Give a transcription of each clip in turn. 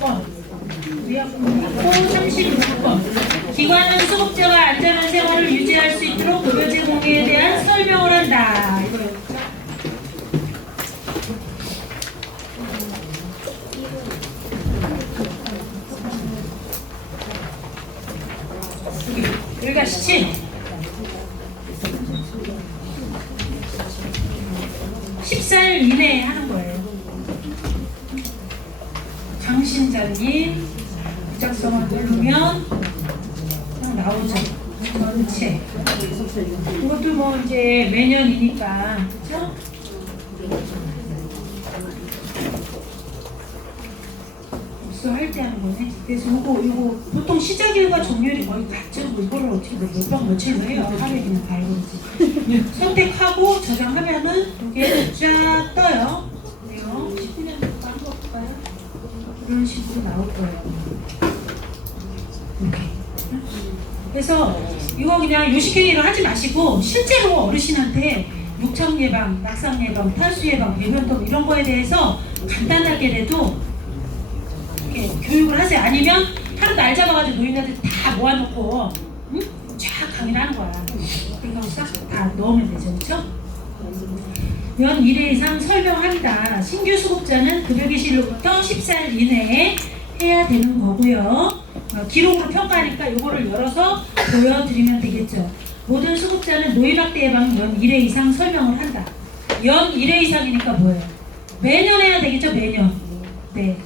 36번. 의약품 있고 36번. 기관은 수급자가 안전한 생활을 유지할 수 있도록 의료 제공에 대한 설명을 한다. 이거요. 여기가 시침. 14일 이내에 하는 거예요. 장신장님 부작성을 누르면 그냥 나오죠. 전체. 이것도 뭐 이제 매년이니까, 그렇죠? 할 때 하는 거네. 그래서 이거 보통 시작일과 종료일이 거의 같죠. 이거를 어떻게 몇번 며칠로 해요. 하루에 그냥 달고지. 선택하고 저장하면은 이게 쫙 떠요. 그래요. 19년도 딴거 볼까요? 이런 식으로 나올 거예요. 이렇게. 그래서 이거 그냥 요식행위를 하지 마시고 실제로 어르신한테 욕창 예방, 낙상 예방, 탈수 예방, 배변동 이런 거에 대해서 간단하게라도 교육을 하세요. 아니면 하루 날 잡아가지고 노인네들 다 모아놓고 응? 쫙 강의를 하는 거야. 그러니까 싹 다 넣으면 되죠. 그렇죠? 연 1회 이상 설명합니다. 신규 수급자는 급여개시일로부터 14일 이내에 해야 되는 거고요. 기록으로 평가하니까 이거를 열어서 보여드리면 되겠죠. 모든 수급자는 노인학대 예방 연 1회 이상 설명을 한다. 연 1회 이상이니까 뭐예요? 매년 해야 되겠죠? 매년. 네.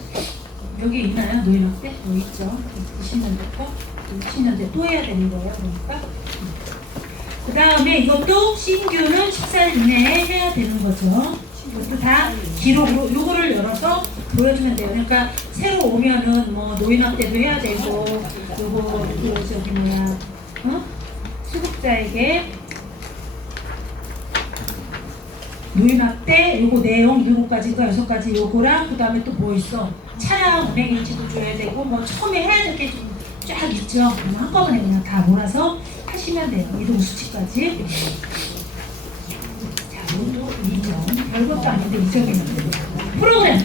여기 있나요? 노인학대? 여기 있죠. 90년대 거? 90년대 또 해야 되는 거예요. 그러니까. 그 다음에 이것도 신규는 14일 이내에 해야 되는 거죠. 이것도 다 기록으로 요거를 열어서 보여주면 돼요. 그러니까 새로 오면은 뭐 노인학대도 해야 되고 요거 저기 뭐야 수급자에게 노인학대 요거 내용 7가지인가 6가지 요거랑 그 다음에 또 뭐 있어? 차량 운행일지도 줘야 되고 뭐 처음에 해야 될 게 좀 쫙 있죠. 그럼 한꺼번에 그냥 다 몰아서 하시면 돼요. 이동 수치까지. 자, 이것도 2점. 별것도 아닌데 2점이면 돼요. 프로그램.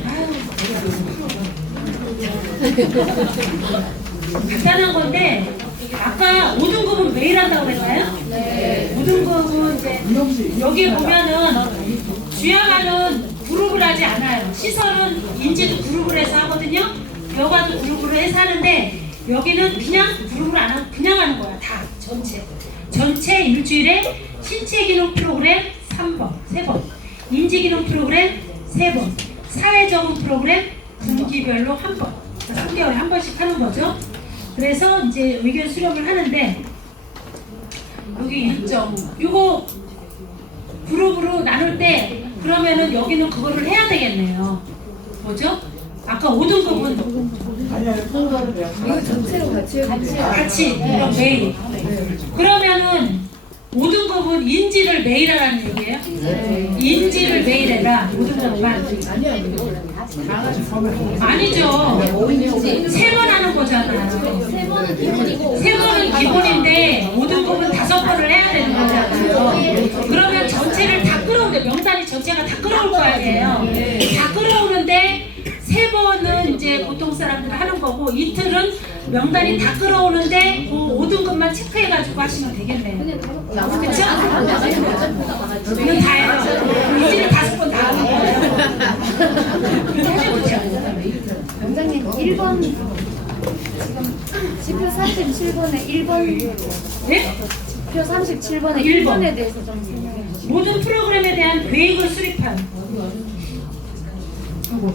간단한 건데 아까 5등급은 매일 한다고 그랬나요? 네. 5등급은 이제 여기 보면은 주야가는 그룹을 하지 않아요. 시설은 인지도 그룹을 해서 하거든요. 여가도 그룹으로 해서 하는데 여기는 그냥 그룹을 안 하고 그냥 하는 거야. 다 전체 일주일에 신체기능 프로그램 3번, 3번, 인지기능 프로그램 3번, 사회적응 프로그램 분기별로 1번, 3개월에 한 번씩 하는 거죠. 그래서 이제 의견 수렴을 하는데 여기 일정 이거 그룹으로 나눌 때 그러면은 여기는 그거를 해야 되겠네요. 뭐죠? 아까 5등급은 이거 전체로 같이 그럼 매일. 그러면은 5등급은 인지를 매일 하라는 얘기예요? 인지를 매일 해라. 5등급만. 아니죠. 3번 하는 거잖아. 3번은 기본인데 5등급은 5번을 해야 되는 거잖아요. 그러면 전체를 다 끌어오는데 명단이 전체가 다 끌어올 거 아니에요. 다 끌어오는데 3번은 이제 보통 사람들 하는 거고 이틀은 명단이 다 끌어오는데 그 5등급만 체크해가지고 하시면 되겠네요. 그쵸? 이건 다예요. 이지를 5번 다 하는 거예요. 해보죠. 원장님 1번 지금 지표 37번에 1번 네? 지표 37번에 1번. 1번에 대해서 좀 설명해 주시죠. 모든 프로그램에 대한 계획을 수립한 요거.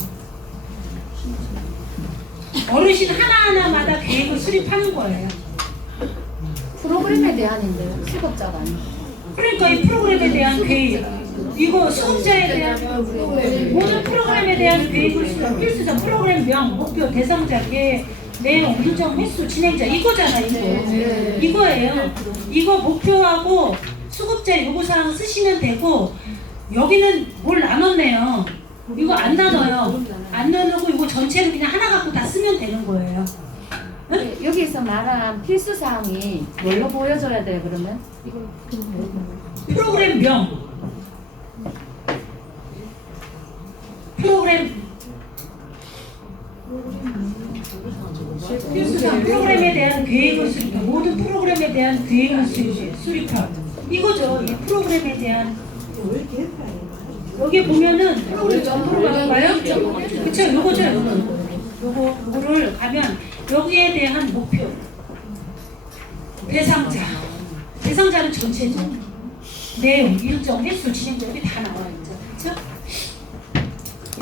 어르신 하나하나마다 계획을 수립하는 거예요. 프로그램에 대한인데요. 수급자가 아니고. 그러니까 이 프로그램에 대한 계획 이거 수급자에 대한 모든 프로그램에 대한 계획을 수립 필수적 프로그램명, 목표, 대상자, 계획, 내용, 일정, 횟수, 진행자 이거잖아 이거예요. 이거 목표하고 수급자 요구사항 쓰시면 되고 여기는 뭘 나눴네요. 이거 안 나눠요. 안 나누고 이거 전체를 그냥 하나 갖고 다 쓰면 되는 거예요. 응? 네, 여기서 말한 필수 사항이 뭘로 보여줘야 돼요? 그러면 프로그램명, 프로그램 필수상 프로그램에 대한 계획을 수립함. 모든 프로그램에 대한 계획을 수립함. 이거죠. 이 프로그램에 대한. 여기 보면은 프로그램 옆으로 가볼까요? 그쵸? 요거죠. 요거를 가면 여기에 대한 목표. 대상자는 전체죠. 내용, 일정, 횟수, 진행도 여기 다 나와 있죠. 그쵸?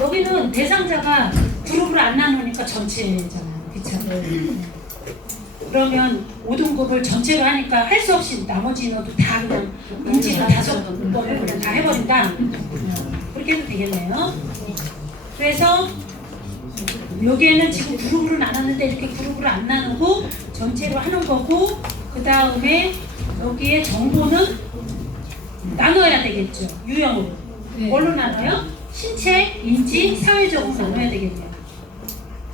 여기는 대상자가 그룹으로 안 나누니까 전체잖아요. 그쵸? 그러면 5등급을 전체로 하니까 할 수 없이 나머지 인원도 다 그냥 인지를 5번을 그냥 다 해버린다. 그렇게 해도 되겠네요. 그래서 여기에는 지금 그룹으로 나눴는데 이렇게 그룹으로 안 나누고 전체로 하는 거고, 그 다음에 여기에 정보는 나눠야 되겠죠. 유형으로. 뭘로 나눠요? 신체, 인지, 사회적으로 나눠야 되겠네요.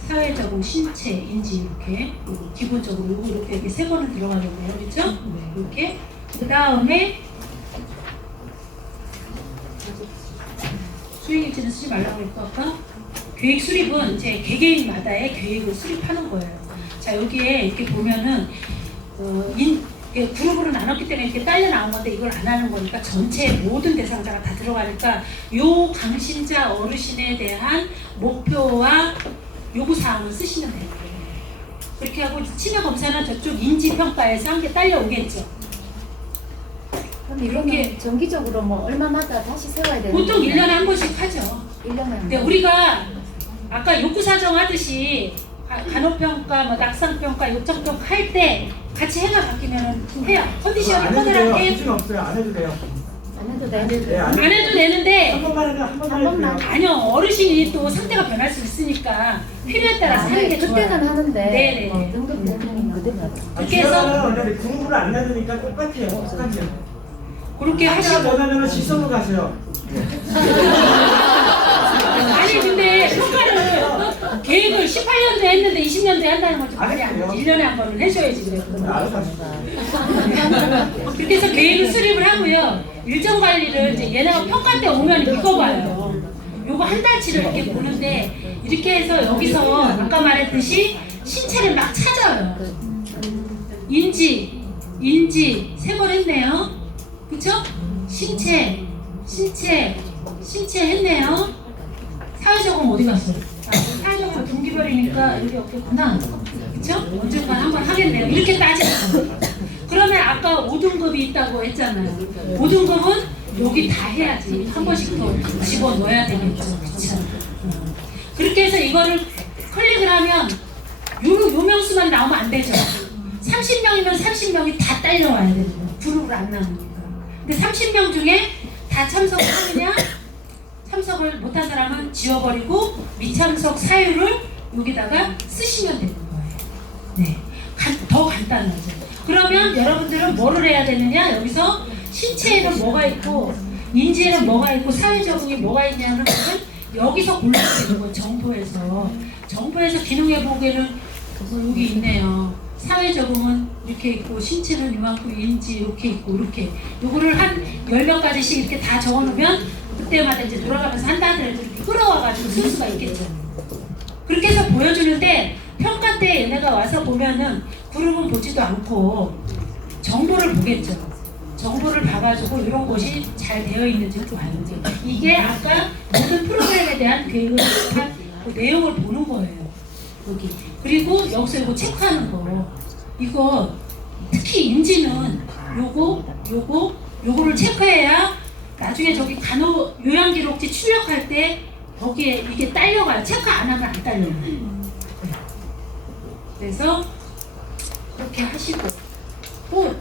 사회적으로, 신체, 인지 이렇게 기본적으로 요거 이렇게 세 번은 들어가겠네요. 그렇죠? 이렇게. 그 다음에 수행일지는 쓰지 말라고 했고 아까 계획 수립은 이제 개개인마다의 계획을 수립하는 거예요. 자, 여기에 이렇게 보면은 그룹으로 나눴기 때문에 이렇게 딸려 나온 건데 이걸 안 하는 거니까 전체 모든 대상자가 다 들어가니까 요 강신자 어르신에 대한 목표와 요구사항을 쓰시면 돼요. 그렇게 하고 치매 검사는 저쪽 인지평가에서 한 개 딸려오겠죠. 그럼 이렇게 정기적으로 뭐 얼마마다 다시 세워야 되는 보통 1년에 한 번씩 하죠. 1년에 한 근데 번. 우리가 아까 욕구사정 하듯이 간호평가, 뭐 낙상평가, 요청평가 할 때 같이 해가 바뀌면 해요. 컨디션이 안 해도 돼요. 커다랗게 기준 없어요. 안 해도 돼요. 안 해도 돼? 네, 안 해도 되는데 한 번만 해도 한 번만 한 해도 번만. 돼요. 아니요, 어르신이 또 상태가 변할 수 있으니까 필요에 따라서 하는 게 좋아요. 그때는 하는데 네네. 뭐 등록되면 그때는 그렇게 해서 그룹으로 안 나누니까 똑같아요. 똑같아요. 그렇게 하시고 하시고 원하면 지성으로 가세요. 아니 근데 평가를 계획을 18년도에 했는데 20년도에 한다는 건 좀 말이 안 되지. 1년에 한 번은 해줘야지 그래요. 알아서 그렇게 해서 계획을 수립을 하고요. 일정 관리를 이제 얘네가 평가 때 오면 이거 봐요. 요거 한 달치를 이렇게 보는데 이렇게 해서 여기서 아까 말했듯이 신체를 막 찾아요. 인지 세 번 했네요. 그쵸? 신체 했네요. 사회적으로 어디 갔어요? 사회적으로 동기별이니까 여기 없겠구나. 그쵸? 언젠가 한번 하겠네요. 이렇게 따지면. 그러면 아까 5등급이 있다고 했잖아요. 5등급은 여기 다 해야지. 한 번씩 더 집어넣어야 되겠죠. 그쵸? 그렇게 해서 이거를 클릭을 하면 요 명수만 나오면 안 되죠. 30명이면 30명이 다 딸려와야 되는 거예요. 그룹을 안 나누니까. 근데 30명 중에 다 참석을 하느냐? 참석을 못한 사람은 지워버리고 미참석 사유를 여기다가 쓰시면 되는 거예요. 네, 더 간단하죠. 그러면 여러분들은 뭐를 해야 되느냐? 여기서 신체에는 뭐가 있고 인지에는 뭐가 있고 사회 적응이 뭐가 있냐는 것은 여기서 골라야 되는 거예요. 정보에서 기능의 보기에는 여기 있네요. 사회 적응은 이렇게 있고 신체는 이만큼 인지 이렇게 있고 이렇게 요거를 한 10명까지씩 이렇게 다 적어놓으면 그때마다 이제 돌아가면서 한다 하더라도 이렇게 끌어와가지고 쓸 수가 있겠죠. 그렇게 해서 보여주는데 평가 때 얘네가 와서 보면은 그룹은 보지도 않고 정보를 보겠죠. 정보를 봐가지고 이런 것이 잘 되어 있는지 봐야지. 이게 아까 모든 프로그램에 대한 계획을 한 그 내용을 보는 거예요. 여기. 그리고 여기서 이거 체크하는 거. 이거 특히 인지는 요거를 체크해야 나중에 저기 간호 요양기록지 출력할 때 거기에 이게 딸려가요. 체크 안 하면 안 딸려요. 그래서 그렇게 하시고 뭐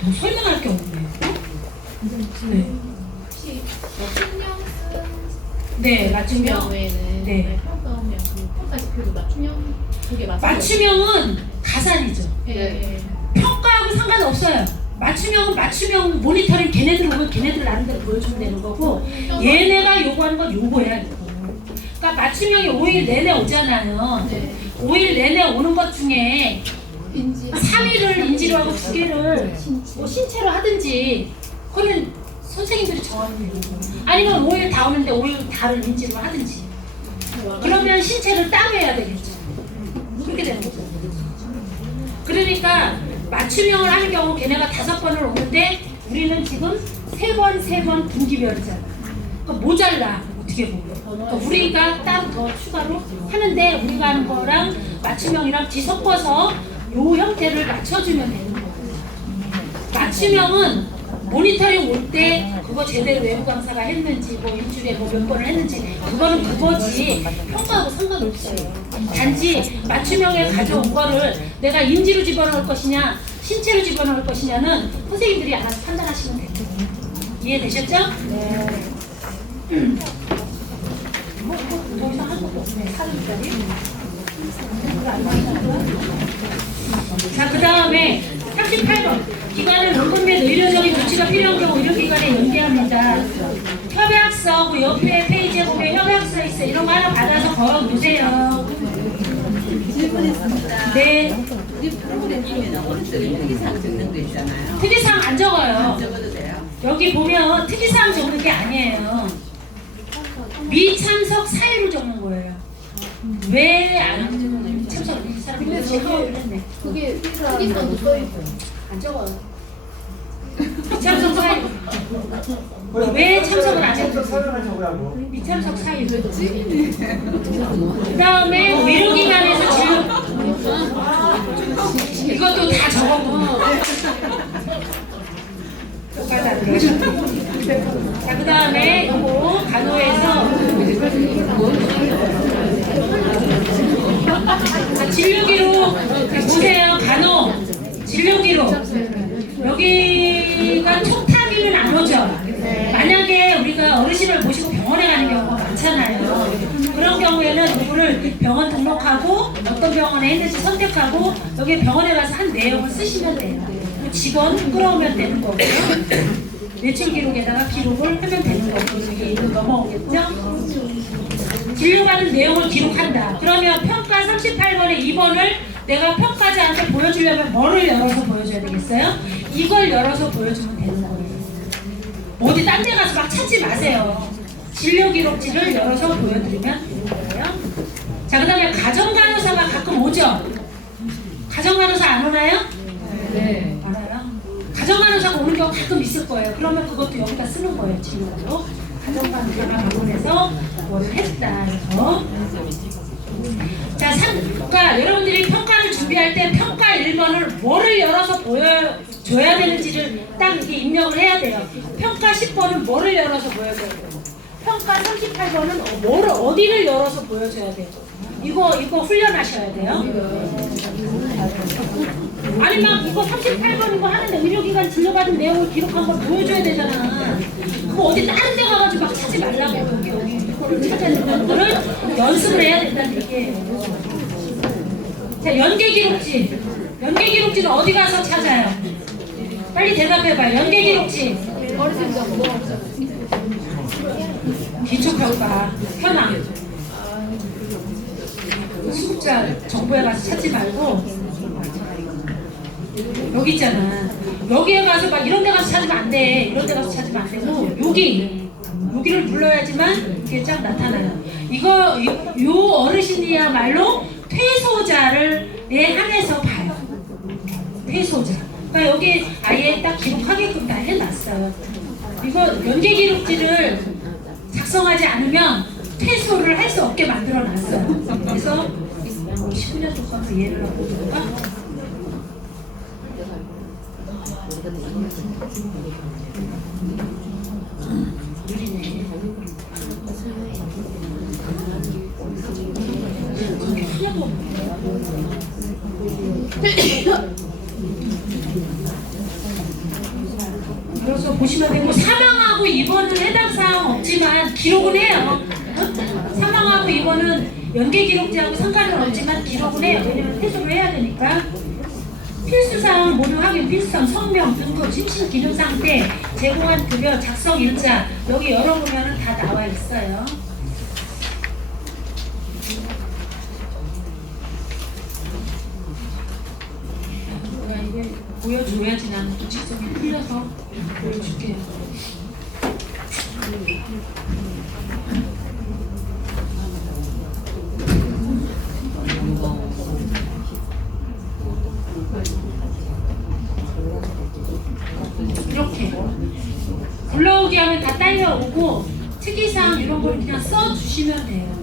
더 설명할 게 없네요. 네. 혹시 맞춤형 네, 맞춤형. 외에는 네. 평가하면 그 평가 지표도 맞춤형 그게 맞아요? 맞춤형은 가산이죠. 네. 평가하고 상관없어요. 맞춤형은 맞춤형 모니터링 걔네들 오면 걔네들 나름대로 보여주면 되는 거고 얘네가 요구하는 건 요거야. 이거. 그러니까 맞춤형이 5일 내내 오잖아요. 네. 5일 내내 오는 것 중에 인지 3일을 인지로 하고 2개를 뭐 신체로 하든지 그거는 선생님들이 정하는 거예요. 아니면 5일 다 오는데 5일 다를 인지로 하든지 그러면 신체를 따로 해야 되겠죠. 그렇게 되는 거죠. 그러니까 맞춤형을 하는 경우 걔네가 5번을 오는데 우리는 지금 3번 분기별이잖아. 그러니까 모자라 어떻게 보면. 그러니까 우리가 따로 더 추가로 하는데 우리가 하는 거랑 맞춤형이랑 뒤섞어서 요 형태를 맞춰주면 되는 거예요. 맞춤형은 모니터링 올 때 그거 제대로 외부 강사가 했는지 뭐 일주일에 뭐 몇 번을 했는지 그거는 그거지 평가하고 상관없어요. 단지 맞춤형에 가져온 거를 내가 인지로 집어넣을 것이냐 신체로 집어넣을 것이냐는 선생님들이 알아서 판단하시면 됩니다. 이해되셨죠? 네. 더 이상 할 것도 없네. 4점짜리. 자, 그 다음에 38번. 기관은 원금 및 의료적인 조치가 필요한 경우 의료기관에 연계합니다. 협약서, 그 옆에 페이지에 보면 협약서 있어요. 이런 거 하나 받아서 걸어놓으세요. 질문했습니다. 네. 우리 프로그램 중에는 오른쪽에 특이사항 적는 거 있잖아요. 특이사항 안 적어요. 적어도 돼요? 여기 보면 특이사항 적는 게 아니에요. 미참석 사유를 적는 거예요. 왜 안 참석? 이 사람이 근데 지금 저게- 했네. 그게 특이사항도 써있어요. 안 적어요. 미참석 사유. 왜 참석을 안 참석 했는지. 사유만 적으라고. 미참석 사유. 그 다음에 의료기관에서 진료. 이것도 다 적었구나. 똑같아 들어가셨네. 자, 그 다음에 요거 간호에서 자, 진료기록 보세요. 간호 진료기록 여기가 촉탁이면 안 오죠. 만약에 우리가 어르신을 모시고 병원에 가는 경우가 많잖아요. 그런 경우에는 이거를 병원 등록하고 어떤 병원에 했는지 선택하고 여기 병원에 가서 한 내용을 쓰시면 돼요. 직원 끌어오면 되는 거고요. 매출 기록에다가 기록을 하면 되는 거고 여기 넘어오겠죠? 진료받은 내용을 기록한다. 그러면 평가 38번에 2번을 내가 평가자한테 보여주려면 뭐를 열어서 보여줘야 되겠어요? 이걸 열어서 보여주면 되는 거예요. 어디 딴 데 가서 막 찾지 마세요. 진료 기록지를 열어서 보여드리면 되는 거예요. 자, 그 다음에 가정간호사가 가끔 오죠? 가정간호사 안 오나요? 네. 알아요? 가정간호사가 오는 경우 가끔 있을 거예요. 그러면 그것도 여기다 쓰는 거예요. 진료로. 가정간호사가 방문해서 뭘 했다. 그래서. 자, 그러니까 여러분들이 평가를 준비할 때 평가 1번을 뭐를 열어서 보여줘야 되는지를 딱 이렇게 입력을 해야 돼요. 평가 10번은 뭐를 열어서 보여줘야 돼요. 평가 38번은 뭐를 어디를 열어서 보여줘야 돼요. 이거 훈련하셔야 돼요. 아니 막 이거 38번 이거 하는데 의료기관 진료받은 내용을 기록한 걸 보여줘야 되잖아. 그거 어디 다른 데 가가지고 막 찾지 말라고 여기 이거를 찾아내는 거를 연습을 해야 된다는 얘기예요. 자, 연계기록지. 연계기록지는 어디 가서 찾아요? 빨리 대답해봐요. 연계기록지. 기초평가 현황. 수급자 정보에 가서 찾지 말고 여기 있잖아. 여기에 가서 막 이런 데 가서 찾으면 안 돼. 이런 데 가서 찾으면 안 되고 여기를 눌러야지만 이게 쫙 나타나요. 요 어르신이야말로 퇴소자를 한해서 봐요. 퇴소자. 그러니까 여기 아예 딱 기록하게끔 다 해놨어요. 이거 연계기록지를 작성하지 않으면 퇴소를 할 수 없게 만들어놨어요. 그래서 19년 조건도 이해를 하고 있는가? 그래서 보시면 되고 사망하고 2번은 해당 사항 없지만 기록은 해요. 사망하고 2번은 연계 기록지하고 상관은 없지만 기록은 해요. 왜냐면 퇴소를 해야 되니까. 필수사항 모두 확인, 필수사항 성명, 등급, 심신 기능 상태, 제공한 급여, 작성 일자 여기 열어보면 다 나와 있어요. 내가 이게 보여줘야지 나는 또 직성이 풀려서 보여줄게요. 문자가 오고 특이사항 이런 걸 그냥 써주시면 돼요.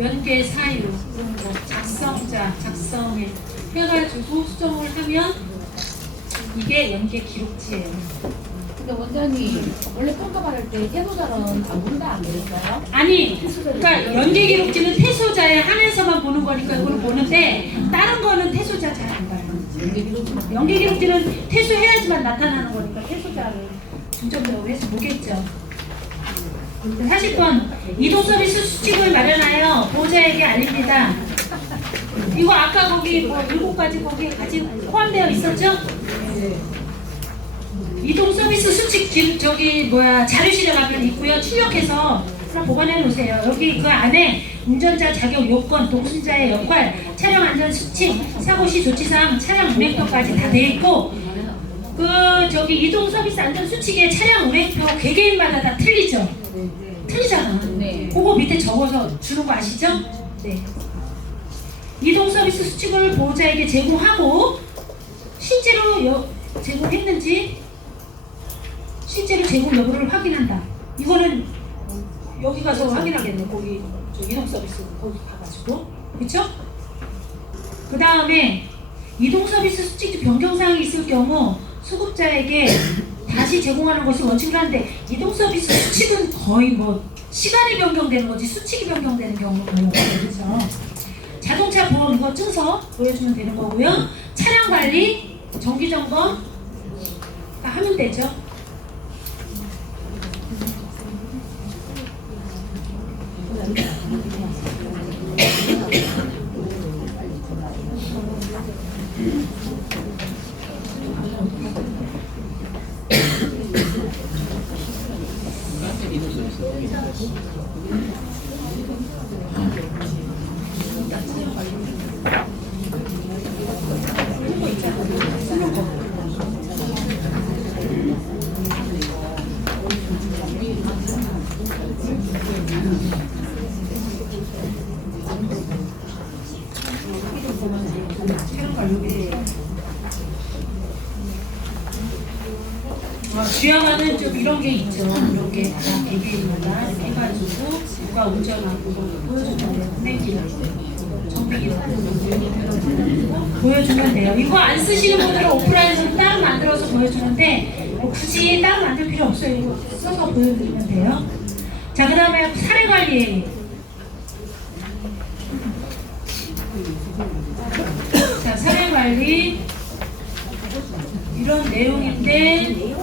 연계 사유, 그런 거, 작성자, 작성일 해가지고 수정을 하면 이게 연계 기록지예요. 근데 원장님 원래 평가받을 때 태도자는 안 본다 안 그랬어요? 아니, 그러니까 연계 기록지는 태소자에 한해서만 보는 거니까 이걸 보는데 다른 거는 태소자 잘 안 봐요. 연계 기록지는 태소해야지만 나타나는 거니까 태소자를 중점적으로 해서 보겠죠. 40번 이동 서비스 수칙을 마련하여 보호자에게 알립니다. 이거 아까 거기 뭐 7가지 거기에 같이 포함되어 있었죠? 이동 서비스 수칙 자료실에 가면 있고요. 출력해서 하나 보관해 놓으세요. 여기 그 안에 운전자 자격 요건, 동승자의 역할, 차량 안전 수칙, 사고 시 조치사항, 차량 운행표까지 다 돼 있고 이동 서비스 안전 수칙의 차량 운행표 개개인마다 다 틀리죠? 틀리잖아. 네. 그거 밑에 적어서 주는 거 아시죠? 네. 이동 서비스 수칙을 보호자에게 제공하고 실제로 제공했는지 실제로 제공 여부를 확인한다. 이거는 여기 가서 확인하겠네. 거기 이동 서비스 거기 가가지고 그렇죠? 그 다음에 이동 서비스 수칙 변경사항이 있을 경우 수급자에게 다시 제공하는 것이 원칙을 하는데 이동 서비스 수칙은 거의 뭐 시간이 변경되는 거지 수칙이 변경되는 경우는 거예요. 그렇죠? 자동차 보험 이거 증서 보여주면 되는 거고요. 차량 관리, 정기 점검 다 하면 되죠. 주야만은 좀 이런 게 있죠. 이렇게 다 개개인마다 이렇게 해가지고 누가 운전하고 보여주면 돼요. 운행기를 정비기를 보여주면 돼요. 이거 안 쓰시는 분들은 오프라인에서 따로 만들어서 보여주는데 굳이 따로 만들 필요 없어요. 이거 써서 보여드리면 돼요. 자, 그 다음에 사례관리. 자, 사례관리 이런 내용인데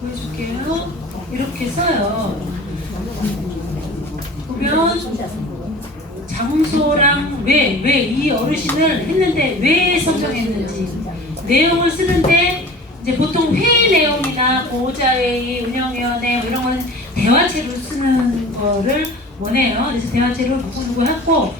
보여줄게요. 이렇게 써요. 보면 장소랑 왜 이 어르신을 했는데 왜 선정했는지 내용을 쓰는데 이제 보통 회의 내용이나 보호자회의, 운영위원회 뭐 이런 거는 대화체로 쓰는 거를 원해요. 그래서 대화체로 누구 했고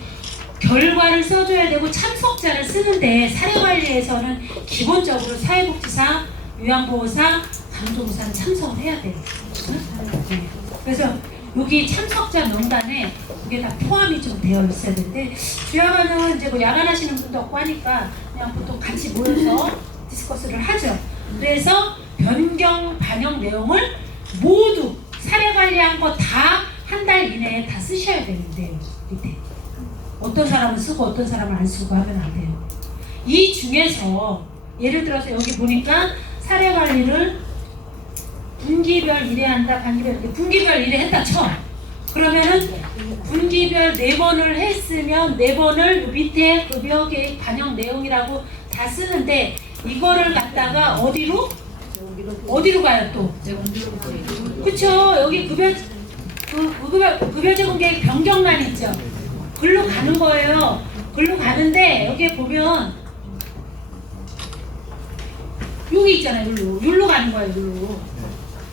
결과를 써줘야 되고 참석자를 쓰는데 사례관리에서는 기본적으로 사회복지사, 요양보호사, 강조무사는 참석을 해야 돼요. 네. 그래서 여기 참석자 명단에 그게 다 포함이 좀 되어 있어야 되는데 주야간은 이제 뭐 야간하시는 분도 없고 하니까 그냥 보통 같이 모여서 디스커스를 하죠. 그래서 변경 반영 내용을 모두 사례관리한 거 다 한 달 이내에 다 쓰셔야 되는데요. 밑에 어떤 사람은 쓰고 어떤 사람은 안 쓰고 하면 안 돼요. 이 중에서 예를 들어서 여기 보니까 사례관리를 분기별 1회 한다, 반기별 1회, 분기별 1회 했다 쳐. 그러면은 분기별 4번을 했으면 4번을 밑에 급여 계획 반영 내용이라고 다 쓰는데 이거를 갖다가 어디로 가요 또? 그쵸? 여기 급여 제공 계획 변경란 있죠? 글로 가는 거예요. 글로 가는데 여기에 보면 여기 있잖아요. 여기로 가는 거예요.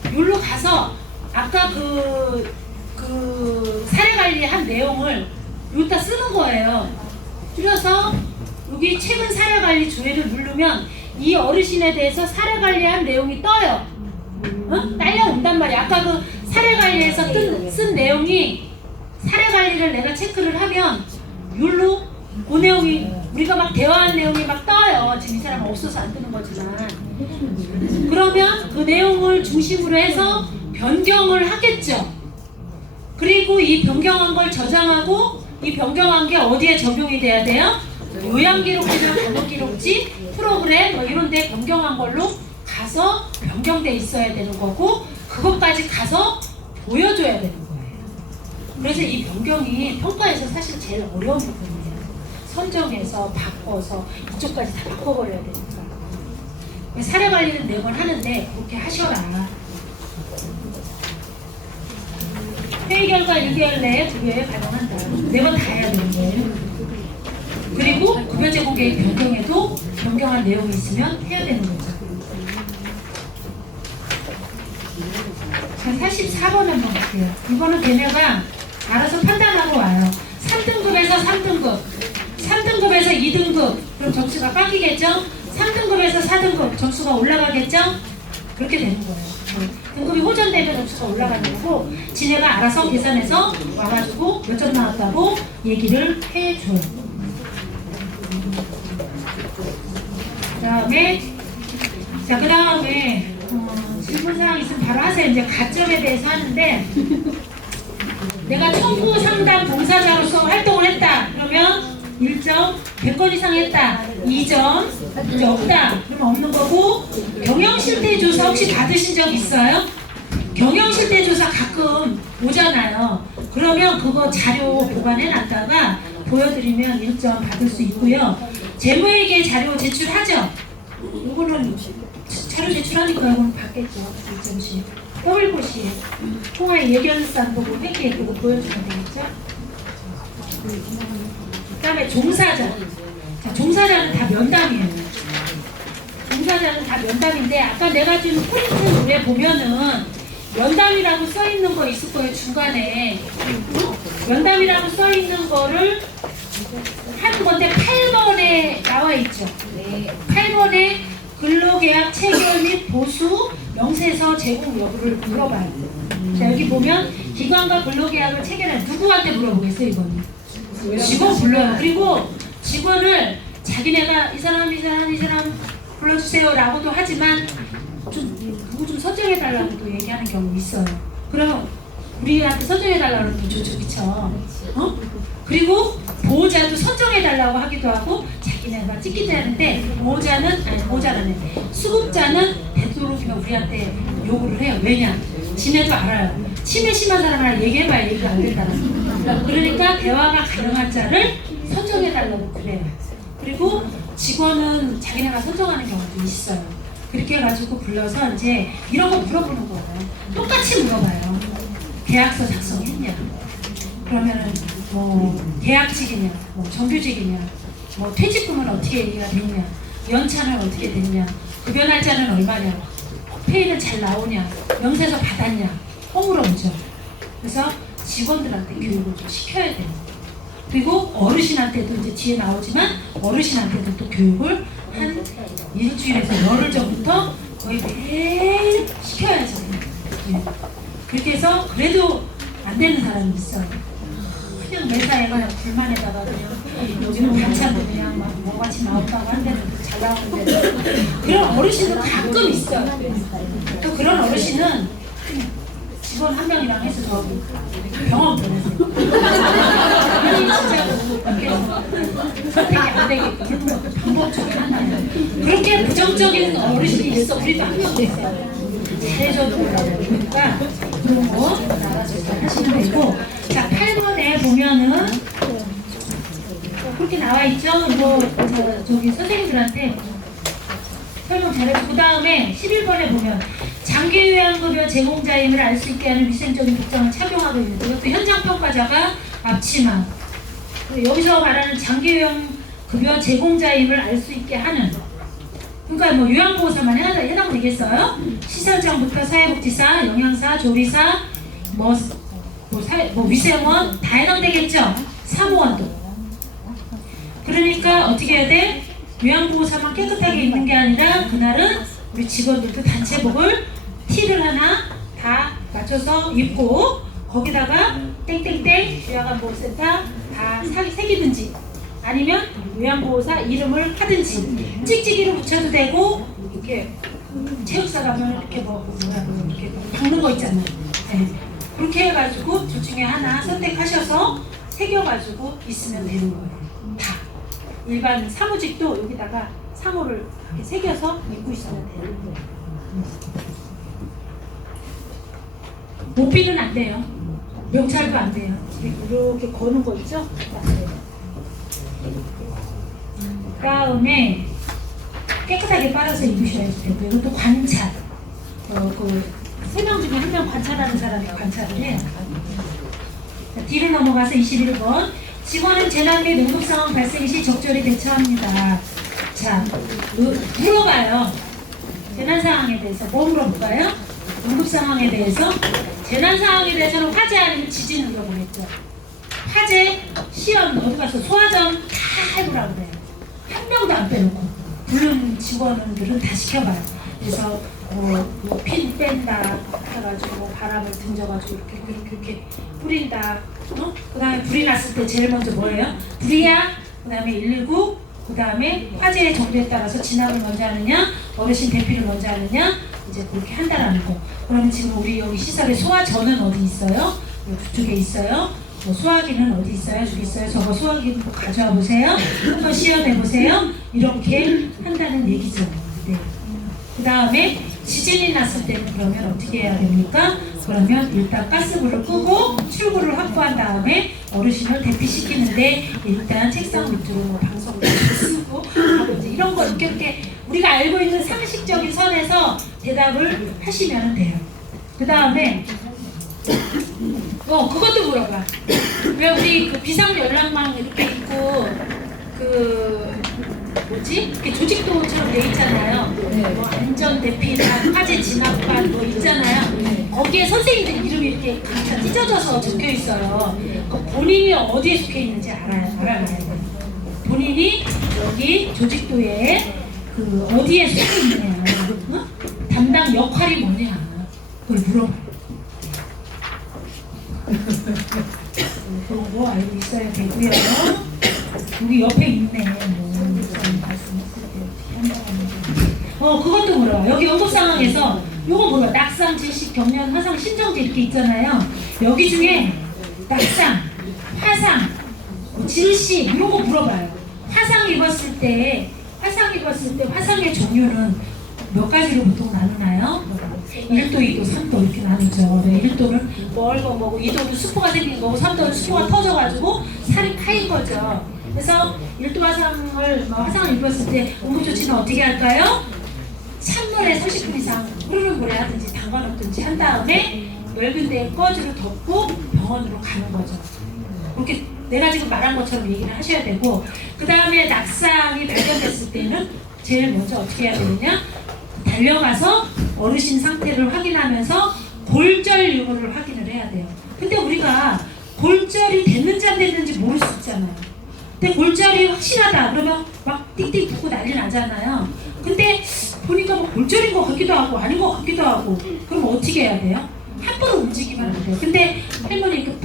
여기로 가서 아까 그 사례관리한 내용을 여기다 쓰는 거예요. 줄여서 여기 최근 사례관리 조회를 누르면 이 어르신에 대해서 사례관리한 내용이 떠요. 딸려온단 말이야. 아까 그 사례관리에서 쓴 내용이 사례관리를 내가 체크를 하면 율로 그 내용이 우리가 막 대화한 내용이 막 떠요. 지금 이 사람 없어서 안 뜨는 거지만. 그러면 그 내용을 중심으로 해서 변경을 하겠죠. 그리고 이 변경한 걸 저장하고 이 변경한 게 어디에 적용이 돼야 돼요? 요양기록이나 과목기록지, 프로그램 뭐 이런 데 변경한 걸로 가서 변경돼 있어야 되는 거고 그것까지 가서 보여줘야 되는 거예요. 그래서 이 변경이 평가에서 사실 제일 어려운 부분이에요. 선정해서 바꿔서 이쪽까지 다 바꿔버려야 되니까. 사례 관리는 매번 하는데 그렇게 하셔라. 회의 결과 1개월 내에 급여에 반영한다. 매번 다 해야 되는 거예요. 그리고 급여 제공 계획 변경에도 변경한 내용이 있으면 해야 되는 거죠. 자, 44번 한번 볼게요. 이거는 걔네가 알아서 판단하고 와요. 3등급에서 3등급, 3등급에서 2등급, 그럼 점수가 깎이겠죠? 3등급에서 4등급 점수가 올라가겠죠? 그렇게 되는 거예요. 등급이 호전되면 점수가 올라가는 거고 지네가 알아서 계산해서 와가지고 몇 점 나왔다고 얘기를 해줘요. 그 다음에 질문사항 있으면 바로 하세요. 이제 가점에 대해서 하는데 내가 청구 상담 봉사자로서 활동을 했다. 그러면 1점, 100건 이상 했다. 2점, 이제 없다. 그러면 없는 거고 경영실태조사 혹시 받으신 적 있어요? 경영실태조사 가끔 오잖아요. 그러면 그거 자료 보관해 놨다가 보여드리면 1점 받을 수 있고요. 재무회계 자료 제출하죠? 이거는 자료 제출하니까 이거는 받겠죠. 1점씩. 더블고시 통화의 예견산 보고 회계 그거 보여주면 되겠죠? 그 다음에 종사자. 자, 종사자는 다 면담이에요. 종사자는 다 면담인데 아까 내가 지금 프린트 노래 보면은 면담이라고 써있는 거 있을 거예요. 중간에 면담이라고 써있는 거를 하는 건데 8번에 나와 있죠. 8번에 근로계약 체결 및 보수 명세서 제공 여부를 물어봐요. 자, 여기 보면 기관과 근로계약을 체결한 누구한테 물어보겠어요? 이거는 직원 불러요. 그리고 직원을 자기네가 이 사람 불러주세요 라고도 하지만 그거 좀 선정해달라고도 얘기하는 경우 있어요. 그럼 우리한테 선정해달라고 하면 좋죠. 그쵸? 그리고 보호자도 선정해달라고 하기도 하고 자기네가 찍기도 하는데 보호자는 수급자는 되도록이면 우리한테 요구를 해요. 왜냐? 지네도 알아요. 치매 심한 사람을 얘기해봐야 얘기가 안 된다는. 그러니까 대화가 가능한 자를 선정해달라고 그래요. 그리고 직원은 자기네가 선정하는 경우도 있어요. 그렇게 해가지고 불러서 이제 이런 거 물어보는 거예요. 똑같이 물어봐요. 계약서 작성했냐? 그러면은 뭐 계약직이냐, 뭐 정규직이냐, 뭐 퇴직금은 어떻게 얘기가 됐냐, 연차는 어떻게 됐냐, 급여 날짜는 얼마냐, 페이는 잘 나오냐, 명세서 받았냐, 물어보죠. 그래서 직원들한테 교육을 좀 시켜야 돼요. 그리고 어르신한테도 이제 뒤에 나오지만 어르신한테도 또 교육을 한 일주일에서 열흘 전부터 거의 매일 시켜야죠. 네. 그렇게 해서 그래도 안 되는 사람이 있어요. 그냥 매사에 그냥 불만에다가 그냥 요즘은 반찬도 그냥 막 뭐같이 나온다고 한 데는 잘 나오는데 그런 어르신도 가끔 있어요. 또 그런 어르신은 직원 한 명이랑 해서 저하고 병원 보내세요. 아니 진짜로 밖에서 선택이 안 되게끔 방법 중에 하나예요. 그렇게 부정적인 어르신이 있어. 우리도 한 명도 있어요. 잘해줘도 그러니까 그런 거 나가서 하시면 되고. 자, 8번에 보면은 그렇게 나와 있죠. 이거 저기 선생님들한테 설명 잘해서 그 다음에 11번에 보면 장기요양급여 제공자임을 알 수 있게 하는 위생적인 복장을 착용하고 있는 거. 또 현장평가자가 앞치마. 여기서 말하는 장기요양급여 제공자임을 알 수 있게 하는. 그러니까 뭐 요양보호사만 해당 되겠어요? 시설장부터 사회복지사, 영양사, 조리사, 뭐 위생원 다 해당되겠죠? 사무원도. 그러니까 어떻게 해야 돼? 요양보호사만 깨끗하게 입는 게 아니라 그날은 우리 직원들도 단체복을 티를 하나 다 맞춰서 입고 거기다가 땡땡땡 요양보호센터 다 새기든지 아니면 요양보호사 이름을 하든지 찍찍이를 붙여도 되고 이렇게 체육사 가면 이렇게 이렇게 박는 거 있잖아요. 네. 그렇게 해가지고 둘 중에 하나 선택하셔서 새겨가지고 있으면 되는 거예요. 다. 일반 사무직도 여기다가 상호를 이렇게 새겨서 입고 있으면 돼요. 모피는 안 돼요. 명찰도 안 돼요. 이렇게 거는 거 있죠? 안 돼요. 그다음에 깨끗하게 빨아서 입으셔야 되고 이것도 관찰. 그 3명 중에 1명 관찰하는 사람이 관찰을 해요. 자, 뒤로 넘어가서 21번. 직원은 재난 및 응급 상황 발생 시 적절히 대처합니다. 자, 물어봐요. 재난 상황에 대해서 뭐 물어볼까요? 응급 상황에 대해서. 재난 상황에 대해서는 화재 아니면 지진 물어보겠죠. 화재, 시험 어디 가서 소화전 다 해보라고 그래요. 한 명도 안 빼놓고 부른 직원들은 다 시켜봐요. 그래서 핀 뺀다 해가지고 바람을 등져가지고 이렇게 뿌린다. 그 다음에 불이 났을 때 제일 먼저 뭐예요? 불이야. 그 다음에 119. 그 다음에 화재의 정도에 따라서 진압을 먼저 하느냐, 어르신 대피를 먼저 하느냐, 이제 그렇게 한다라는 거. 그러면 지금 우리 여기 시설에 소화전은 어디 있어요? 그쪽에 있어요. 뭐 소화기는 어디 있어요? 저기 있어요. 저거 소화기 가져와 보세요. 한번 시연해 보세요. 이렇게 한다는 얘기죠. 네. 그 다음에 지진이 났을 때는 그러면 어떻게 해야 됩니까? 그러면 일단 가스불을 끄고 출구를 확보한 다음에 어르신을 대피시키는데 일단 책상 밑으로 뭐 방석을 쓰고 하고 이제 이런 거 이렇게 우리가 알고 있는 상식적인 선에서 대답을 하시면 돼요. 그 다음에 그것도 물어봐. 왜 우리 그 비상연락망 이렇게 있고 이렇게 조직도처럼 돼 있잖아요. 뭐 안전 대피나 화재 진압반 뭐 있잖아요. 거기에 선생님들 이름이 이렇게 다 찢어져서 적혀 있어요. 그 본인이 어디에 속해 있는지 알아야 돼요. 본인이 여기 조직도에 그 어디에 속해 있느냐, 담당 역할이 뭐냐, 그걸 물어봐요. 그런 거 알고 있어야 되고요. 여기 옆에 있네. 그것도 물어봐. 여기 응급 상황에서 요거 물어봐. 낙상, 질식, 경련, 화상, 신정지 이렇게 있잖아요. 여기 중에 낙상, 화상, 질식 이런 거 물어봐요. 화상 입었을 때 화상의 종류는 몇 가지로 보통 나누나요? 1도, 2도, 3도 이렇게 나누죠. 네, 1도는 멀건 거고 2도는 수포가 생긴 거고 3도는 수포가 터져가지고 살이 파인 거죠. 그래서 1도 화상을 입었을 때 응급조치는 어떻게 할까요? 찬물에 30분 이상 흐르는 물에 하든지 담가놓든지 한 다음에 맑은 데에 꺼지로 덮고 병원으로 가는 거죠. 그렇게 내가 지금 말한 것처럼 얘기를 하셔야 되고, 그 다음에 낙상이 발견됐을 때는 제일 먼저 어떻게 해야 되느냐, 달려가서 어르신 상태를 확인하면서 골절 유무를 확인을 해야 돼요. 근데 우리가 골절이 됐는지 안 됐는지 모를 수 있잖아요. 근데 골절이 확실하다 그러면 막 띡띡 붓고 난리 나잖아요. 근데 보니까 뭐 골절인 것 같기도 하고 아닌 것 같기도 하고, 그럼 어떻게 해야 돼요? 함부로 움직이면 안 돼요. 근데 할머니 이렇게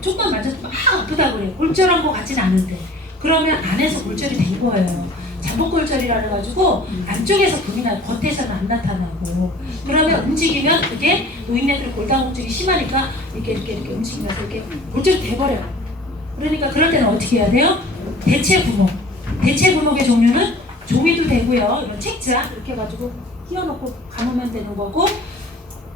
조금만 만져도 막 아프다 그래요. 골절한 것 같진 않은데, 그러면 안에서 골절이 된 거예요. 잠복골절이라 해가지고 안쪽에서 금이 나요. 겉에서는 안 나타나고. 그러면 움직이면 그게 노인네들 골다공증이 심하니까 이렇게 움직이면서 이렇게 골절이 돼버려요. 그러니까 그럴 때는 어떻게 해야 돼요? 대체 부목의 종류는 종이도 되고요. 이런 책자 이렇게 해가지고 끼워놓고 감으면 되는 거고,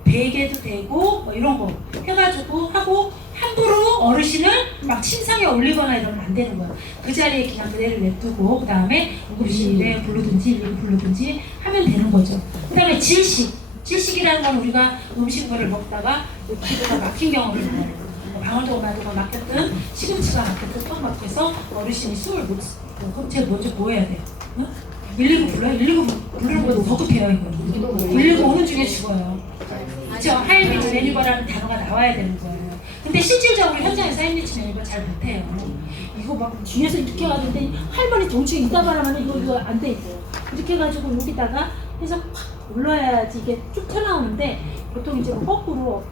베개도 되고 뭐 이런 거 해가지고 하고, 함부로 어르신을 막 침상에 올리거나 이러면 안 되는 거예요. 그 자리에 그냥 그대로 냅두고 그 다음에 응급실에 부르든지 부르든지 하면 되는 거죠. 그 다음에 질식이라는 건 우리가 음식물을 먹다가 기도가 막힌 경우를 말해요. 방울토마토가 막혔든 시금치가 막혔든 턱 막혀서 어르신이 숨을 못 그럼 제가 먼저 뭐 해야 돼요? 119 불러요? 119 부르는 것도 더 급해요. 이거 119 오는 중에 죽어요. 그렇죠? 하이리치 매니버라는 단어가 나와야 되는 거예요. 근데 실질적으로 현장에서 하이리치 매니버 잘 못해요. 이거 막 뒤에서 이렇게 하는데 할머니 덩치 이따가 하면 이거 안 돼 있어요. 이렇게 해가지고 여기다가 해서 팍 올라야지 이게 쭉 튀어나오는데, 보통 이제 거꾸로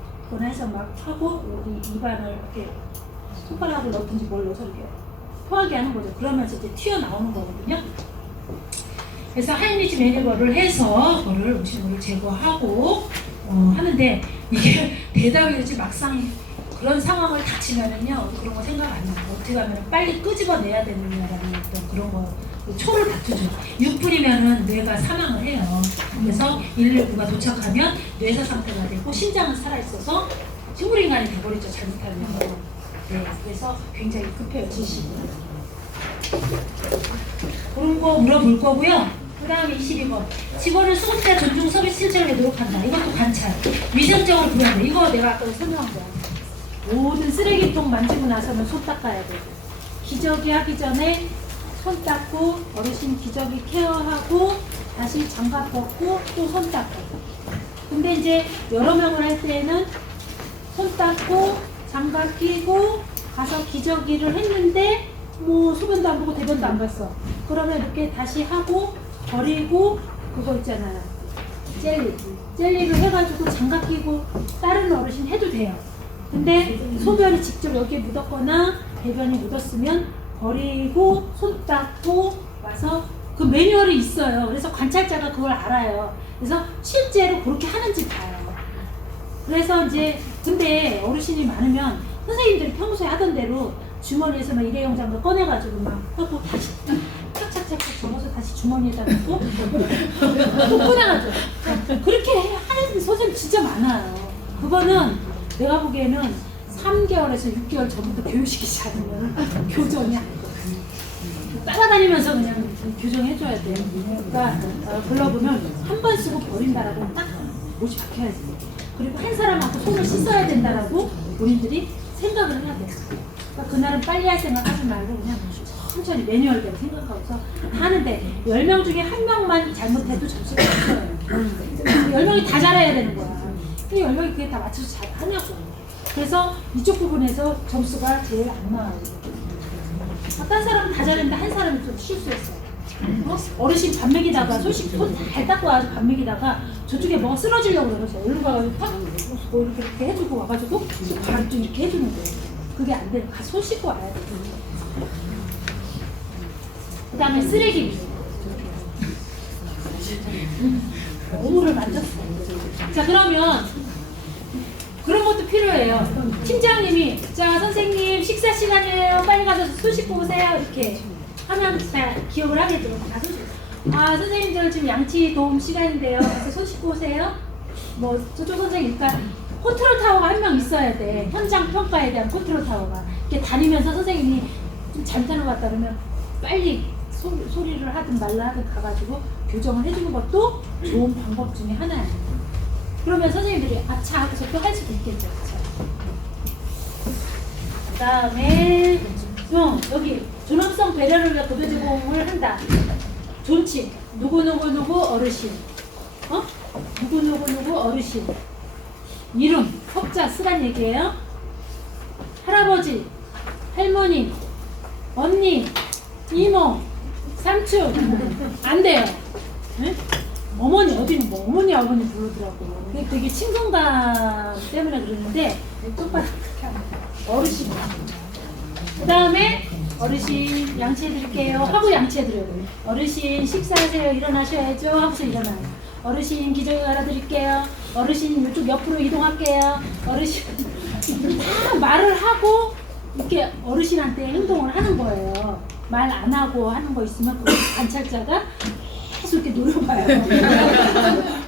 해서 막 하고 여기 입안을 이렇게 손가락을 넣든지 뭘 넣어서 이렇게 토하게 하는 거죠. 그러면서 이제 튀어나오는 거거든요. 그래서 하이니즈 매니버를 해서 그거를 음식물을 제거하고 하는데 이게 대답이 그렇지 막상 그런 상황을 닥치면은요 그런 거 생각 안 나고 어떻게 하면 빨리 끄집어내야 되느냐라는 어떤 그런 거 초를 다투죠. 6분이면은 뇌가 사망을 해요. 그래서 119가 도착하면 뇌사 상태가 되고 심장은 살아있어서 식물인간이 돼버리죠. 잘못하면. 네, 그래서 굉장히 급해요. 지식이. 그런 거 물어볼 거고요. 그 다음에 22번. 직원은 수급자 존중 서비스 실천을 노력한다. 이것도 관찰. 위생적으로 그려야 돼. 이거 내가 아까 설명한 거야. 모든 쓰레기통 만지고 나서는 손 닦아야 돼. 기저귀 하기 전에 손 닦고 어르신 기저귀 케어하고 다시 장갑 벗고 또 손 닦고. 근데 이제 여러 명을 할 때에는 손 닦고 장갑 끼고 가서 기저귀를 했는데 뭐 소변도 안 보고 대변도 안 봤어. 그러면 이렇게 다시 하고 버리고 그거 있잖아요. 젤리를 해가지고 장갑 끼고 다른 어르신 해도 돼요. 근데 소변이 직접 여기에 묻었거나 대변이 묻었으면 버리고 손 닦고 와서 그 매뉴얼이 있어요. 그래서 관찰자가 그걸 알아요. 그래서 실제로 그렇게 하는지 봐요. 그래서 이제 근데 어르신이 많으면 선생님들이 평소에 하던 대로 주머니에서 막 일회용 장갑 꺼내가지고 막 하고 다시 착착착착 접어서 다시 주머니에다 넣고 또 꺼내가지고 그렇게 하는 선생님 진짜 많아요. 그거는 내가 보기에는 3개월에서 6개월 전부터 교육시키지 않으면 교정이 아니거든요. 따라다니면서 그냥 교정해줘야 돼요. 그러니까 글러브는 한 번 쓰고 버린다라고 딱 못이 박혀야지. 그리고 한 사람하고 손을 씻어야 된다라고 본인들이 생각을 해야 돼요. 그러니까 그날은 빨리 할 생각 하지 말고 그냥 천천히 매뉴얼대로 생각하고서 하는데 10명 중에 1명만 잘못해도 점수가 없어요. 10명이 다 잘해야 되는 거야. 근데 10명이 그게 다 맞춰서 잘 하냐고. 그래서 이쪽 부분에서 점수가 제일 안 나와요. 딴 사람은 다 잘했는데 한 사람이 좀 실수했어요. 어르신 밥 먹이다가 손 잘 닦고 와서 밥 먹이다가 저쪽에 뭐가 쓰러지려고 그러면서 얼른 가가지고 탁 뭐 이렇게 해주고 와가지고 바로 좀 이렇게 해주는 거예요. 그게 안 돼요. 가서 손 씻고 와야 돼요. 그 다음에 쓰레기. 오물을 만졌어. 자, 그러면 그런 것도 필요해요. 팀장님이 자 선생님 식사 시간이에요. 빨리 가서 손 씻고 오세요. 이렇게 하면 잘 기억을 하게 돼요. 아 선생님들 지금 양치 도움 시간인데요. 가서 손 씻고 오세요. 뭐 저쪽 선생님 그러니까 컨트롤 타워가 한 명 있어야 돼. 현장 평가에 대한 컨트롤 타워가 이렇게 다니면서 선생님이 좀 잘못하는 것 같다 그러면 빨리 소리를 하든 말라 하든 가가지고 교정을 해주는 것도 좋은 방법 중에 하나예요. 그러면 선생님들이 아차 하고서 또 할 수도 있겠죠. 그 다음에 여기 존엄성 배려를 위해 급여 제공을 한다. 존칭 누구누구 어르신 누구누구 어르신 이름 석자 쓰란 얘기예요. 할아버지 할머니 언니 이모 삼촌 안 돼요. 네? 어머니 어디는 뭐 어머니 아버니 부르더라고. 그게 되게 친근감 때문에 그러는데 똑바로 그렇게 하면 어르신. 그 다음에 어르신 양치해드릴게요 하고 양치해드려요. 어르신 식사하세요 일어나셔야죠 하고서 일어나요. 어르신 기저귀 갈아드릴게요. 어르신 이쪽 옆으로 이동할게요. 어르신 다 말을 하고 이렇게 어르신한테 행동을 하는 거예요. 말 안 하고 하는 거 있으면 그 관찰자가 계속 이렇게 노려봐요.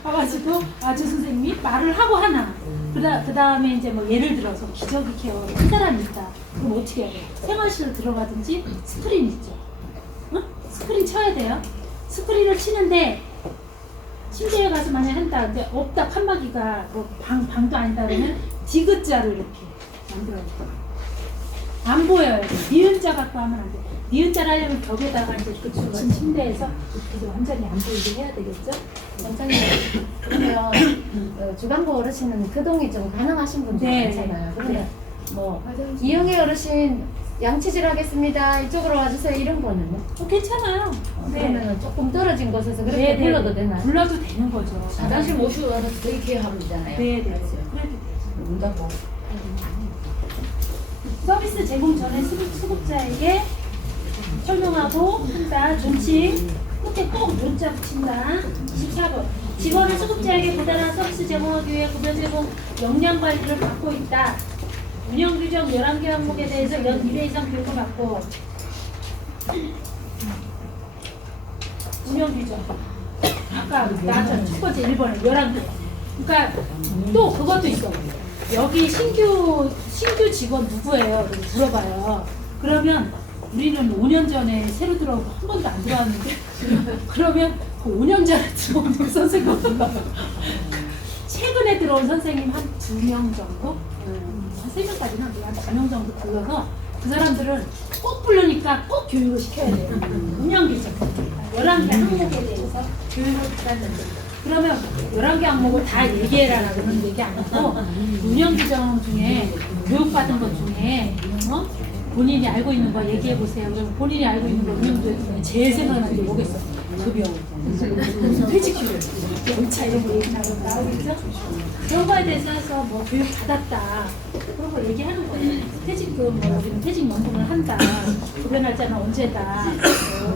와가지고 아주 선생님이 말을 하고 하나. 그 다음에 이제 뭐 예를 들어서 기저귀 케어 한 사람이 있다. 그럼 어떻게 해야 돼요? 생활실로 들어가든지 스크린 있죠. 응? 스크린 쳐야 돼요. 스크린을 치는데 침대에 가서 만약에 한다. 근데 없다 칸막이가 뭐 방도 아니다 그러면 디귿자로 이렇게 만들어야 돼요. 안 보여요. 니은자 갖고 하면 안 돼. 니은자를 하려면 벽에다가 이제 그 붙인 침대에서 이렇게 완전히 안 보이게 해야 되겠죠? 원장님 그러면 주간부 어르신은 교동이 좀 가능하신 분들 네. 많잖아요. 그러면 뭐 이영애 어르신 양치질 하겠습니다. 이쪽으로 와주세요. 이런 거는요? 괜찮아요. 그러면 조금 떨어진 곳에서 그렇게 네, 네. 불러도 되나요? 불러도 되는 거죠. 화장실 모시고 가서 그렇게 하면 되잖아요. 네, 그래도 되죠. 문 닫고. 서비스 제공 전에 수급자에게 설명하고 한다. 존칭. 끝에 꼭 문자 붙인다. 14번. 직원은 수급자에게 부당한 서비스 제공하기 위해 급여 제공 역량 관리를 받고 있다. 운영 규정 11개 항목에 대해서 연 2회 이상 교육을 받고 운영 규정 아까 나왔잖아. 첫 번째 1번에 11개. 그러니까 또 그것도 있어. 여기 신규 직원 누구예요? 이렇게 물어봐요. 그러면 우리는 5년 전에 새로 들어오고 한 번도 안 들어왔는데 그러면 그 5년 전에 들어온 그 선생님 불러요. 최근에 들어온 선생님 한 2명 정도? 한 3명까지는 한 4명 정도 불러서 그 사람들은 꼭 부르니까 꼭 교육을 시켜야 돼요. 운영 규정 11개 항목에 대해서 교육을 받았는데 그러면 11개 항목을 다 얘기해라 그런 얘기 안 하고 운영 규정 중에 교육받은 것 중에 본인이 알고 있는 거 얘기해 보세요. 그러면 본인이 알고 있는 거 운영도 제일 생각나는 게 뭐겠어? 급여, 퇴직휴일, 연차 이런 거 얘기 나오겠죠? 그런 거에 대해서 해서 뭐 교육 받았다 그런 거 얘기하는 거예요. 퇴직금 뭐 우리는 퇴직연금을 한다. 급여 날짜는 언제다.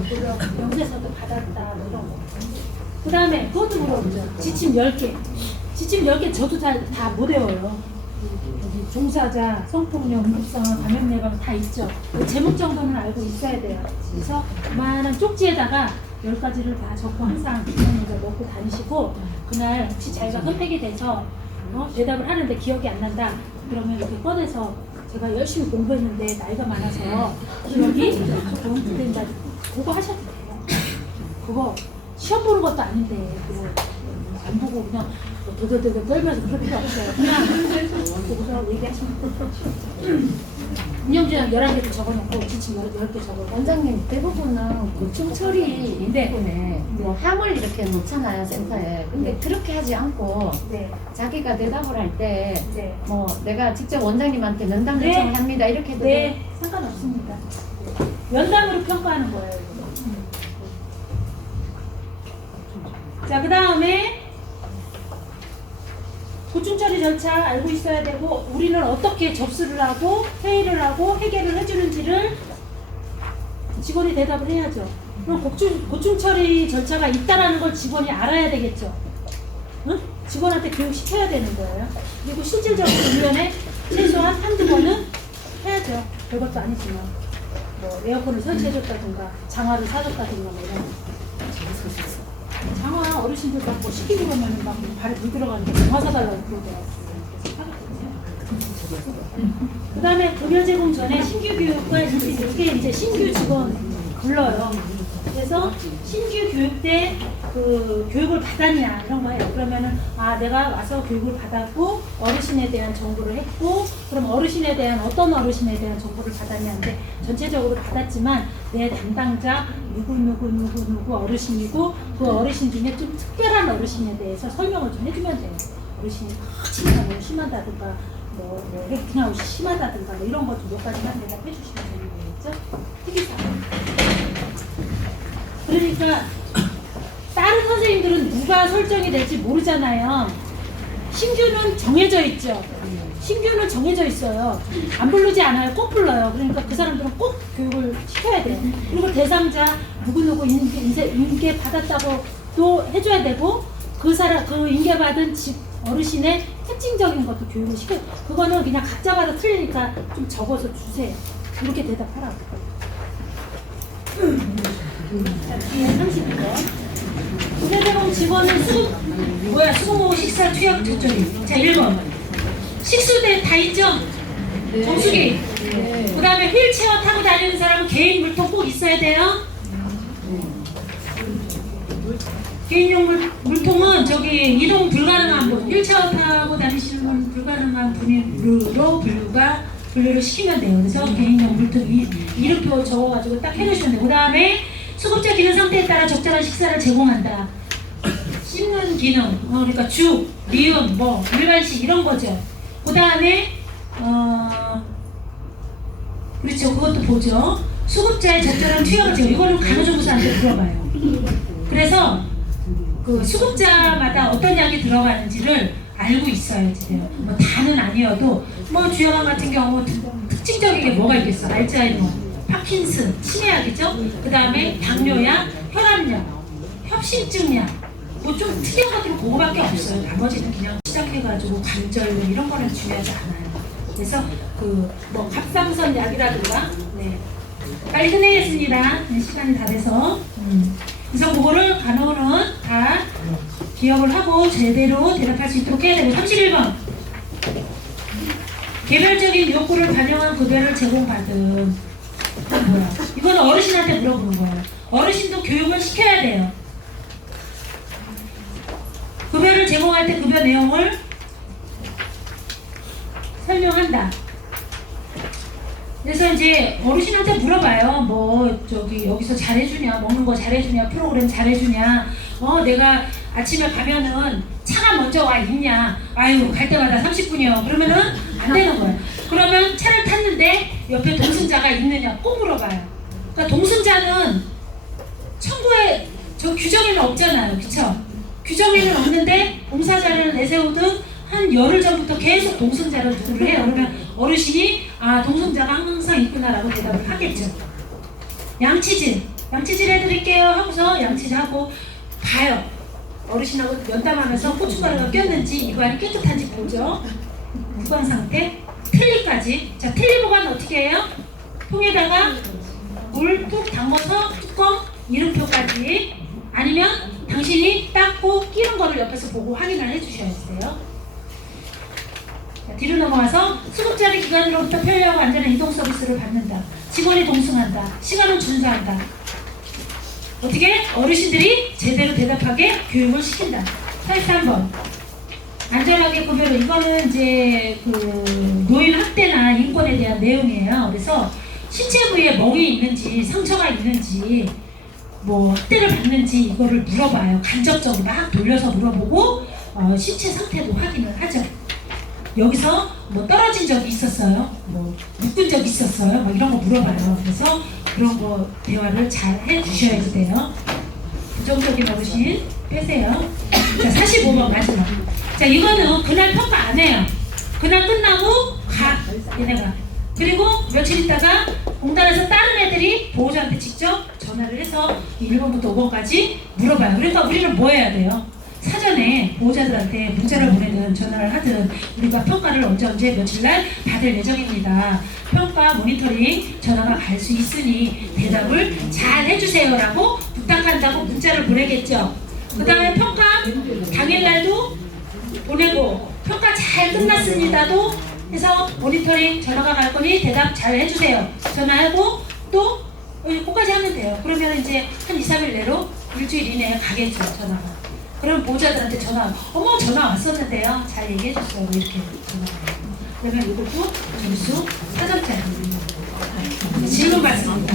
급여 명세서도 받았다. 뭐 이런 거. 그 다음에 그것도 물어보죠. 지침 10개. 지침 10개 저도 다 못 외워요. 종사자, 성폭력, 응급상, 감염 예방 다 있죠. 제목 정도는 알고 있어야 돼요. 그래서 그만한 쪽지에다가 10가지를 다 적고 항상 그냥 넣고 다니시고 그날 혹시 자기가 선택이 돼서 대답을 하는데 기억이 안 난다. 그러면 이렇게 꺼내서 제가 열심히 공부했는데 나이가 많아서 기억이 조금 된다. 그거 하셔도 돼요. 그거 시험 보는 것도 아닌데 그거 안 보고 그냥 도도도도 떨면서 그럴 필요 없어요. 그냥 보고서 얘기하시면 돼요. 운영주장 11개도 적어놓고 지침 10개 적어놓고 원장님 대부분은 고충 처리 때문에 뭐 함을 이렇게 놓잖아요 센터에. 근데 그렇게 하지 않고 네. 자기가 대답을 할 때 네. 뭐 내가 직접 원장님한테 면담 네. 요청을 합니다 이렇게 해도 네, 상관없습니다. 면담으로 평가하는 거예요. 자, 그 다음에 고충 처리 절차 알고 있어야 되고 우리는 어떻게 접수를 하고 회의를 하고 해결을 해주는지를 직원이 대답을 해야죠. 그럼 고충 처리 절차가 있다라는 걸 직원이 알아야 되겠죠. 응? 직원한테 교육시켜야 되는 거예요. 그리고 실질적으로 1년에 최소한 한두 번은 해야죠. 별것도 아니지만 뭐 에어컨을 설치해줬다든가 장화를 사줬다든가 뭐 이런 거. 장화 어르신들 막 뭐 시키고 그러면 막 발에 물 들어가는데 장화 사달라고 그러더라고요. 그 다음에 급여 제공 전에 신규 교육과 이게 이제 신규 직원 불러요. 그래서 신규 교육 때 그 교육을 받았냐 이런 거예요. 그러면은 내가 와서 교육을 받았고 어르신에 대한 정보를 했고 그럼 어르신에 대한 어떤 어르신에 대한 정보를 받았냐인데 전체적으로 받았지만 내 담당자 누구 어르신이고 그 어르신 중에 좀 특별한 어르신에 대해서 설명을 좀 해주면 돼요. 어르신이 치매가 너무 심하다든가 뭐 그냥 심하다든가 뭐 이런 것도 몇 가지만 대답해 주시면 되는 거겠죠? 특이사항. 그러니까 다른 선생님들은 누가 설정이 될지 모르잖아요. 신규는 정해져 있죠. 신규는 정해져 있어요. 안 부르지 않아요. 꼭 불러요. 그러니까 그 사람들은 꼭 교육을 시켜야 돼요. 그리고 대상자 누구누구 인계 받았다고 또 해줘야 되고 그 인계받은 어르신의 특징적인 것도 교육을 시켜요. 그거는 그냥 각자마다 틀리니까 좀 적어서 주세요. 이렇게 대답하라고. 자, 뒤에 32번. 부대대공 직원은 수공하고 식사 투약 조절이. 자, 1번. 식수대 다 있죠? 정수기. 그 다음에 휠체어 타고 다니는 사람은 개인 물통 꼭 있어야 돼요. 개인용 물통은 저기 이동 불가능한 분, 휠체어 타고 다니시는 분 불가능한 분으로 분류를 시키면 돼요. 그래서 개인용 물통 이름표 적어가지고 딱 해놓으시면 돼요. 그 다음에 수급자 기능 상태에 따라 적절한 식사를 제공한다. 씹는 기능, 그러니까 죽, 미음, 뭐 일반식 이런 거죠. 그 다음에 그렇죠. 그것도 보죠. 수급자의 적절한 투약을 제공. 이거는 간호조무사한테 물어봐요. 그래서 그 수급자마다 어떤 약이 들어가는지를 알고 있어야지 돼요. 뭐 다는 아니어도 뭐 주혈암 같은 경우 특징적인 게 뭐가 있겠어? 알츠하이머, 파킨슨, 치매약이죠. 그 다음에 당뇨약, 혈압약, 협심증약. 뭐 좀 특이한 것들은 그거밖에 없어요. 나머지는 그냥 시작해가지고 관절염 이런 거는 중요하지 않아요. 그래서 그 뭐 갑상선 약이라든가 네. 빨리 끝내겠습니다. 네, 시간이 다 돼서 그래서 그거를 간호는 다 기억을 하고 제대로 대답할 수 있도록 해야 되고 31번 개별적인 욕구를 반영한 급여를 제공받은 이건 뭐야? 이건 어르신한테 물어보는 거예요. 어르신도 교육을 시켜야 돼요. 급여를 제공할 때 급여 내용을 설명한다. 그래서 이제 어르신한테 물어봐요. 뭐 저기 여기서 잘해주냐, 먹는 거 잘해주냐, 프로그램 잘해주냐. 내가 아침에 가면은 차가 먼저 와 있냐. 아유 갈 때마다 30분이요. 그러면은 안 되는 거예요. 그러면 차를 탔는데 옆에 동승자가 있느냐 꼭 물어봐요. 그러니까 동승자는 청구에 저 규정에는 없잖아요, 그쵸? 규정에는 없는데 봉사자를 내세우듯 한 열흘 전부터 계속 동승자를 누구를 해요. 그러면 어르신이 아 동승자가 항상 있구나라고 대답을 하겠죠. 양치질 해드릴게요 하고서 양치질하고 봐요. 어르신하고 면담하면서 고춧가루가 꼈는지 이관이 깨끗한지 보죠. 무관 상태, 틀니까지. 자, 틀니 보관 어떻게 해요? 통에다가 물 뚝 담궈서 뚜껑 이름표까지 아니면 당신이 닦고 끼는 거를 옆에서 보고 확인을 해주셔야 돼요. 자, 뒤로 넘어가서 수급자리 기관으로부터 편리하고 안전한 이동 서비스를 받는다. 직원이 동승한다. 시간을 준수한다. 어떻게? 어르신들이 제대로 대답하게 교육을 시킨다. 83번. 안전하게 급여를 이거는 이제 그 노인 학대나 인권에 대한 내용이에요. 그래서 신체 부위에 멍이 있는지 상처가 있는지 뭐 학대를 받는지 이거를 물어봐요. 간접적으로 막 돌려서 물어보고 신체 상태도 확인을 하죠. 여기서 뭐 떨어진 적이 있었어요? 뭐 묶은 적이 있었어요? 뭐 이런 거 물어봐요. 그래서 그런 거 대화를 잘 해주셔야 돼요. 부정적인 어르신 빼세요. 자, 45번 마지막. 자, 이거는 그날 평가 안 해요. 그날 끝나고 가 얘네가. 그리고 며칠 있다가 공단에서 다른 애들이 보호자한테 직접 전화를 해서 1번부터 5번까지 물어봐요. 그러니까 우리는 뭐 해야 돼요? 사전에 보호자들한테 문자를 보내든 전화를 하든 우리가 평가를 언제 며칠날 받을 예정입니다. 평가 모니터링 전화가 갈 수 있으니 대답을 잘 해주세요라고 부탁한다고 문자를 보내겠죠. 그 다음에 평가 당일날도 보내고 평가 잘 끝났습니다도 해서 모니터링 전화가 갈 거니 대답 잘 해주세요. 전화하고 또 거기까지 하면 돼요. 그러면 이제 한 2, 3일 내로 일주일 이내에 가겠죠, 전화가. 그럼 보호자들한테 전화, 어머 전화 왔었는데요. 잘 얘기해줬어요. 이렇게 전화가. 그러면 이것도 점수 4점짜리. 질문 받습니다.